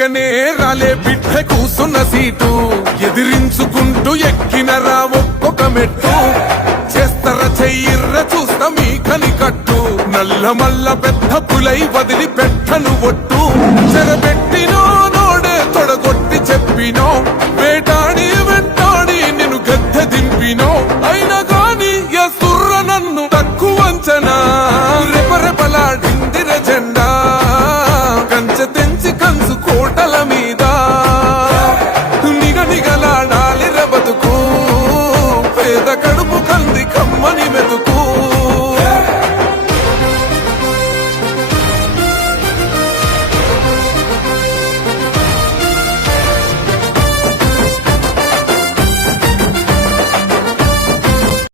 ఊకనే రాలే బిడ్డ కూసున్న సీటు ఎదిరించుకుంటూ ఎక్కినరా ఒక్కొక్క మెట్టు చేస్తర చెయ్యిర్ర చూస్తా మీ కని కట్టు నల్ల మల్ల పెద్ద పులై వదిలి పెట్టను ఒట్టు చెరబెట్టినో నోడే తొడగొట్టి చెప్పినో వేటాడి వెంటాడి నిన్ను గద్దె దింపినో అయినా గాని ఎసుర్ర నన్ను తక్కువ అంచనా రెపరెపలాడిందిర జెండా కంచె తెంచి కంచు కోటల మీద నిగనిగలాడాలి బతుకు పేద కడుపు కంది కమ్మని